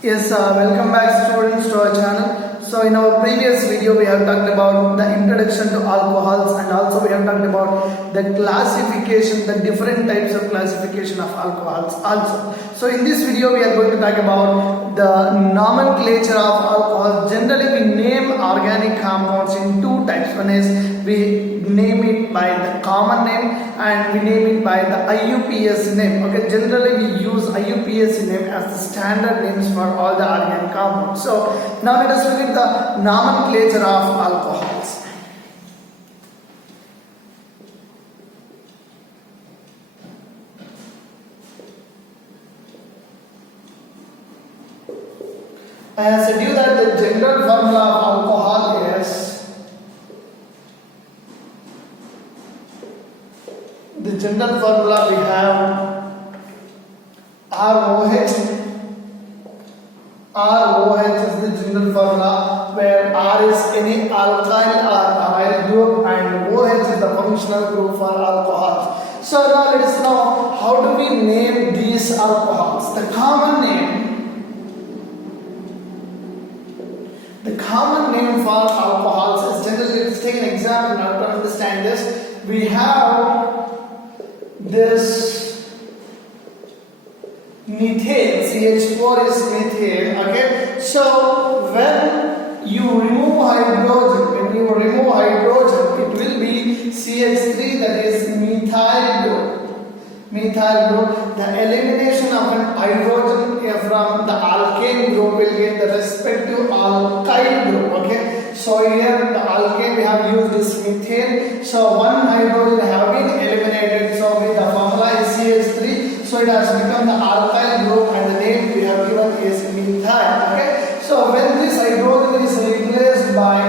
Yes, welcome back students to our channel. So in our previous video we have talked about the introduction to alcohols, and also we have talked about the classification, the different types of classification of alcohols also. So in this video we are going to talk about the nomenclature of alcohol. Generally we name organic compounds in two types. One is we name it by the common name and we name it by the IUPAC name. Okay, generally we use IUPAC name as the standard names for all the organic compounds. So now let us look at the nomenclature of alcohols. I have said you that the general formula of alcohol is the general formula we have ROH. ROH is the general formula where R is any alkyl or aryl group and OH is the functional group for alcohol. So now let us know how do we name these alcohols. The common name for alcohols is generally, let's take an example now to understand this. We have this methane, CH4 is methane, okay? So when you remove hydrogen, it will be CH3, that is methyl group. The elimination of an hydrogen from the alkane group will get the respective alkyl group, okay? So here the alkane we have used is methane. So one hydrogen have been eliminated. So with the formula is CH3. So it has become the alkyl group and the name we have given is methyl, okay? So when this hydrogen is replaced by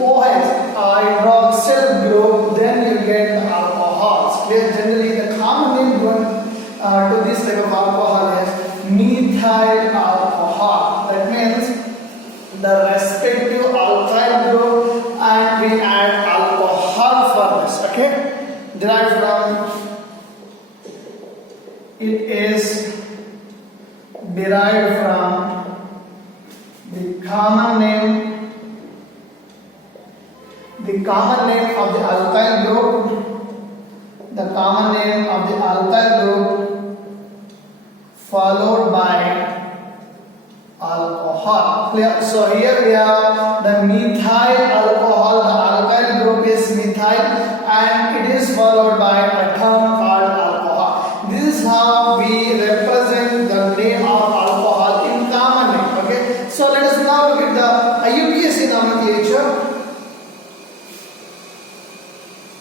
OH, hydroxyl group, then you get the alcohols. Generally the common name given to this type of alcohol is methyl alcohol. That means the respective alkyl group and we add alcohol for this, okay? Derived from, it is derived from the common name of the alkyl group. The common name of the alkyl group followed by alcohol. Clear? So here we have the methyl alcohol. The alkyl group is methyl and it is followed by a term called alcohol. This is how we represent the name of alcohol in common name. Okay. So let us now look at the IUPAC nomenclature.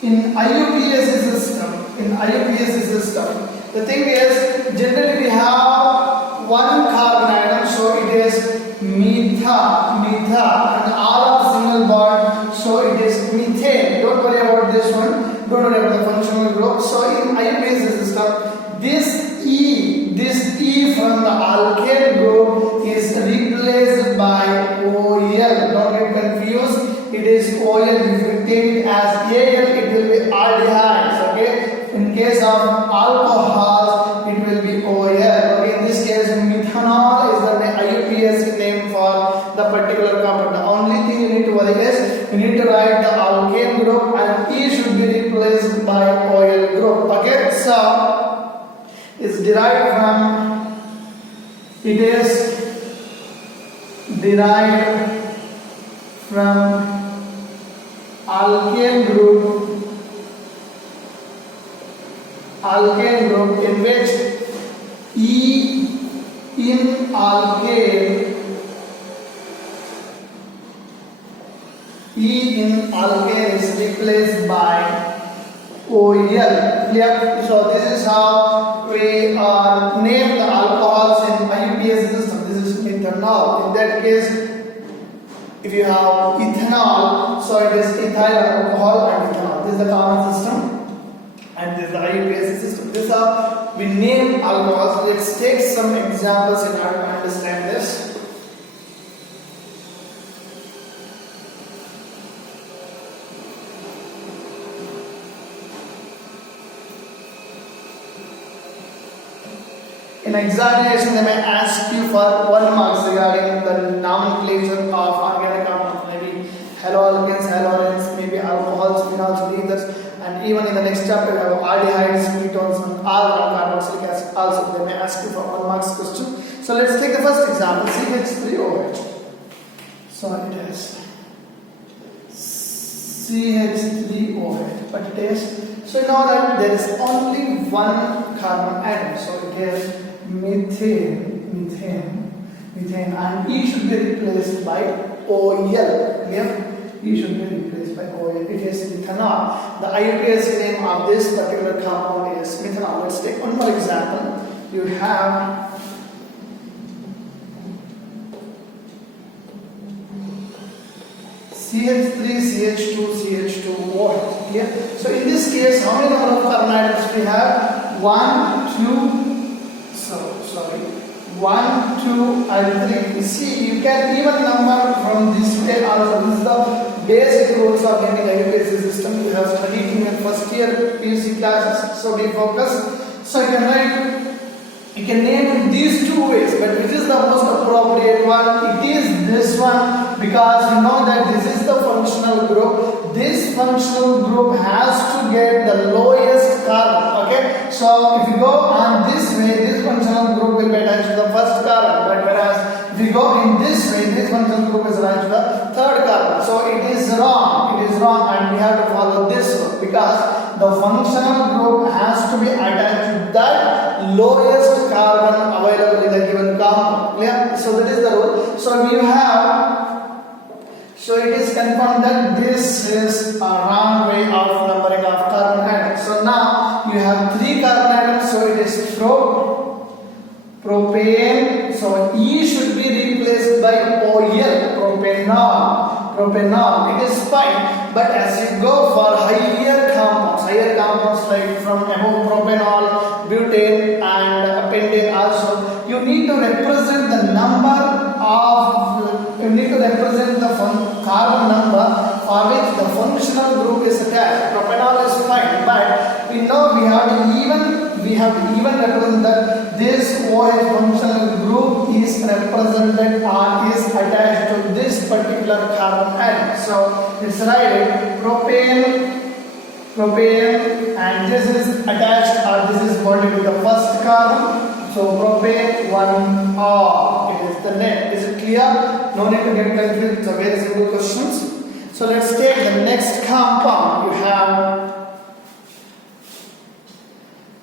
In IUPAC system, the thing is generally we have one carbon atom, so it is metha, and all are single bond, so it is methane. Don't worry about this one, don't worry about the functional group. So in IUPAC system, this E from the alkane group is replaced by OL. Don't get confused, it is OL. If you take it as AL, it will be aldehydes, okay? In case of alcohols, it will be OL. Okay? In this case, methanol is the IUPAC name for the particular compound. The only thing you need to worry is you need to write the alkane group and E should be replaced by OL group. Okay, so it's derived from, it is derived from alkane group in which E in alkane is replaced by OL. Clear? So this is how we name the alcohols in IUPAC system. This is methanol. In that case, if you have ethanol, so it is ethyl alcohol and ethanol. This is the common system. And this is the IUPAC system. This is how we name alcohols. Let's take some examples in order to understand this. In examination, they may ask you for 1 marks regarding the nomenclature of organic compounds, maybe haloalkanes, haloarenes, maybe alcohols, phenols, ethers, and even in the next chapter we have aldehydes, ketones, and all carboxylic acid. Also, they may ask you for 1 marks question. So let's take the first example, CH3OH. So it is CH3OH, but it is, so now that there is only 1 carbon atom, so it is methane, and E should be replaced by OL. Clear? E should be replaced by OL. It is methanol. The IUPAC name of this particular compound is methanol. Let's take one more example. You have CH3, CH2, CH2OH. Clear? So in this case, how many number of carbon atoms we have? 1, 2, and 3. You see, you can even number from this way also. This is the basic rules of getting IUPAC system. You have studied in your first year PUC classes. So be focused. So you can write. You can name these 2 ways, but which is the most appropriate one? It is this one, because you know that this is the functional group. This functional group has to get the lowest carbon. Okay, so if you go on this way, this functional group will be attached to the first carbon, but whereas if you go in this way, this functional group is attached to the third carbon. So it is wrong, and we have to follow this one, because the functional group has to be attached to that lowest carbon available in the given compound. Clear? So that is the rule. So we have, so it is confirmed that this is a wrong way of numbering of carbon atoms. So now you have 3 carbon atoms, so it is propane. So E should be replaced by OL, propanol. It is fine, but as you go for higher compounds like from above propanol, butane, and pentane also, you need to represent the carbon number for which the functional group is attached. Propanol is fine, but we know we have to even represent that this OH functional group is represented or is attached to this particular carbon atom. So it's right, propane, and this is attached or this is bonded with the first carbon. So propane 1R. It is the net. Is it clear? No need to get confused. It's a very simple questions. So let's take the next compound. You have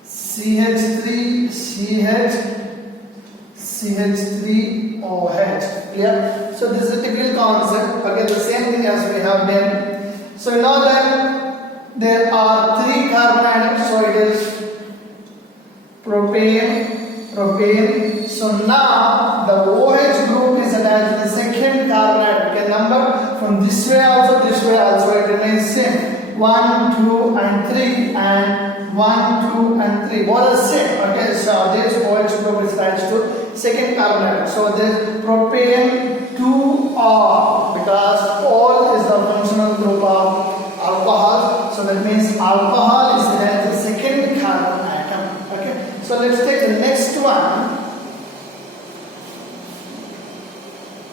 CH3, CH3OH. Clear? So this is a typical concept. Again, the same thing as we have done. So now that there are 3 carbon atoms, so it is propane. So now the OH group is attached to the second carbon atom. You can number from this way also, it remains same. 1, 2, and 3, and 1, 2, and 3. Both are same. Okay, so this OH group is attached to second carbon atom. So this propane 2R, because all is the functional group of alcohol. So that means alcohol is attached to the second carbon atom. Okay. So let's take the next one.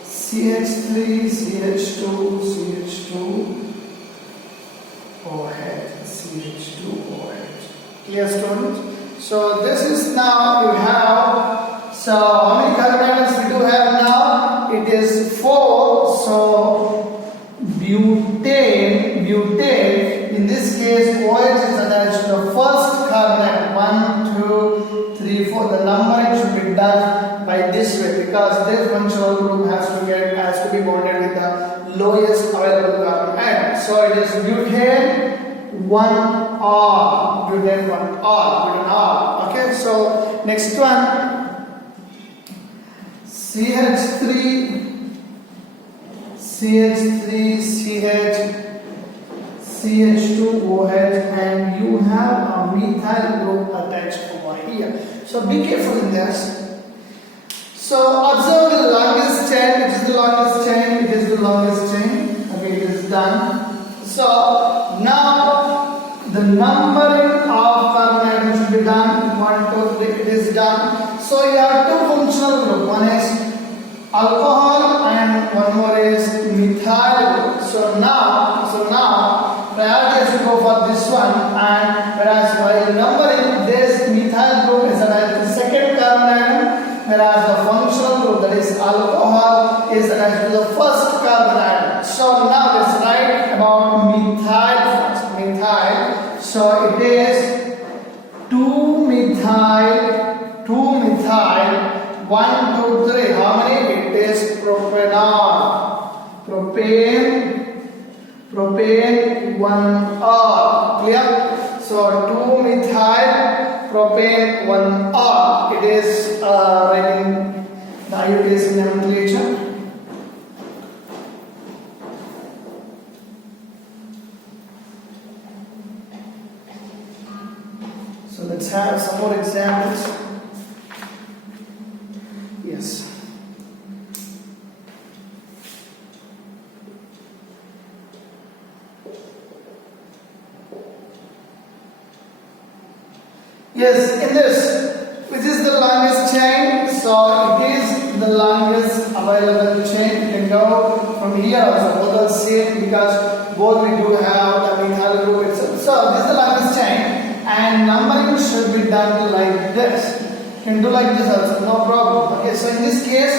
CH3, CH2, CH2OH. Clear, students? So this is now you have. So how many carbon atoms we do have now? It is 4. So butane. In this case, OH is attached to the first carbon atom. 1, 2, 3, 4. The numbering should be done by this way, because this functional group has to be bonded with the lowest available carbon atom. So it is butane 1R. Okay. So next one, CH2OH, and you have a methyl group attached over here. So be careful in this. So observe the longest chain. It is the longest chain. Okay, it is done. So now the numbering of carbon atoms should be be done. 1, 2, 3, it is done. So you have two functional group. One is alcohol and one more is methyl. So now priority has to go for this one, and whereas while numbering this methyl group is attached to the second carbon atom, whereas the functional group, that is alcohol, is attached to the first carbon atom. So now let's write about methyl first. Methyl. So it is 2-methyl, 1, 2, 3. How many? It is propanol. Propane 1R. Clear? So 2-methyl propane 1R. It is writing the IUPAC nomenclature. So let's have some more examples. Yes. Yes, in this, which is the longest chain? So it is the longest available chain. You can go from here also, both are same because both we do have the methyl group itself. So this is the longest chain, and numbering should be done like this. You can do like this also, no problem. Okay, so in this case,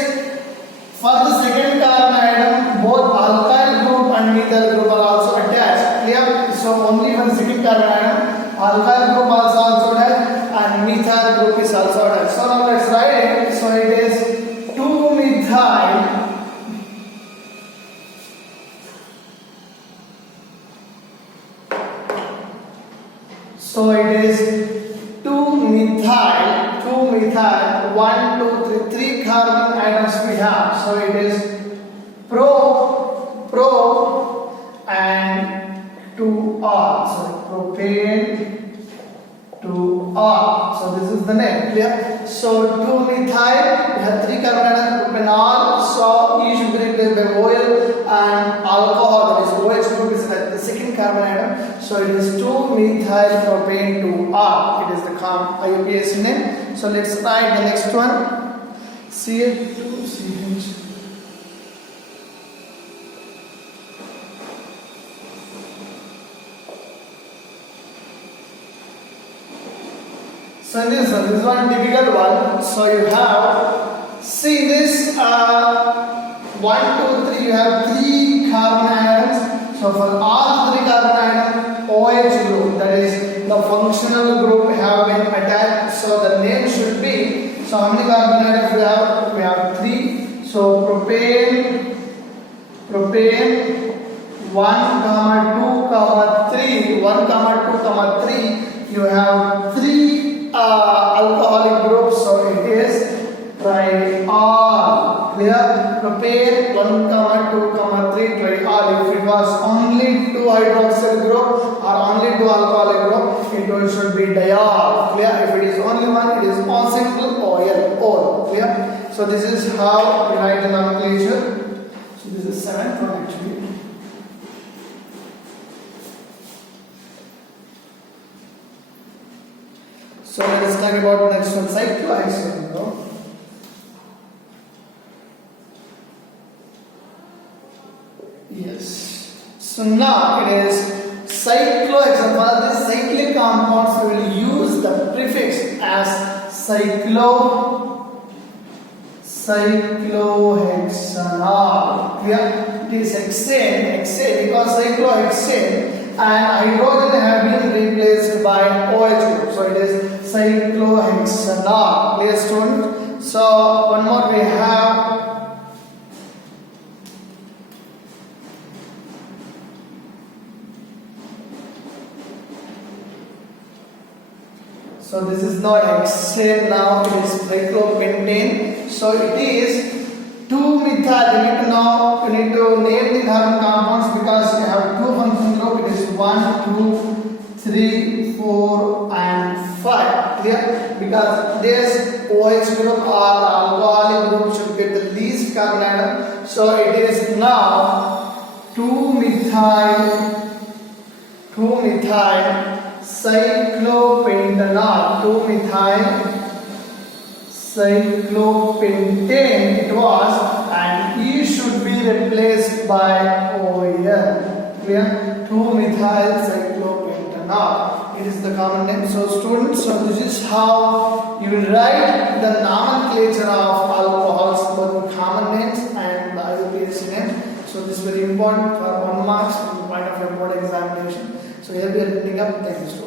for the second carbon atom, both alkyl group and methyl group are also attached. Clear? So only for the second carbon atom, alkyl group also attached and methyl group is also attached. So now let's write it. So it is 2-methyl. So it is 2-methyl, 1, 2, 3, 3 carbon atoms we have. So it is pro and 2R. So propane 2R. So this is the name. Clear? So 2-methyl, we have 3 carbon atoms, propanol. So E should be replaced by OL, and alcohol, that is OH group, is the second carbon atom. So it is 2-methyl propane 2R. It is the IUPAC name. So let's write the next one. Cl2CH. So this one difficult one. So you have, see this 1, 2, 3. You have 3 carbon atoms. So for all 3 carbon atoms, OH group, that is the functional group, have been attached. So the name should be. So how many carbon atoms we have? We have 3. So propane 1, 2, 3. 1, 2, 3. You have 3 alcoholic groups, so it is triol. Clear? Propane 1, 2, 3 triol. If it was only 2 hydroxyl group or only 2 alcoholic group, it should be diol. Clear? If it is only one, it is all simple OL. Clear? So this is how we write the nomenclature. So this is 7th one actually. So let us talk about the next one, cyclohexane. Yes. So now it is cyclohexane. For this cyclic compounds, we will use the prefix as cyclohexanol. Clear? It is hexane because cyclohexane and hydrogen have been replaced by OH group. So it is cyclohexanol. Clear, student? So one more we have. So this is not hexane now, it is cyclopentane. So it is 2-methyl. You need to name the carbon compounds because you have 2 functional group. It is 1, 2, 3, 4 and 5. Clear? Because this OH group or the alcoholic group should get the least carbon atom. So it is now 2-methyl cyclopentanol, 2-methyl cyclopentane it was, and E should be replaced by OEL. Clear? 2-methyl cyclopentanol. It is the common name. So students, so this is how you will write the nomenclature of alcohols, both the common names and the IUPAC name. So this is very important for 1 mark from the point of your board examination. So here we are ending up. Thank you.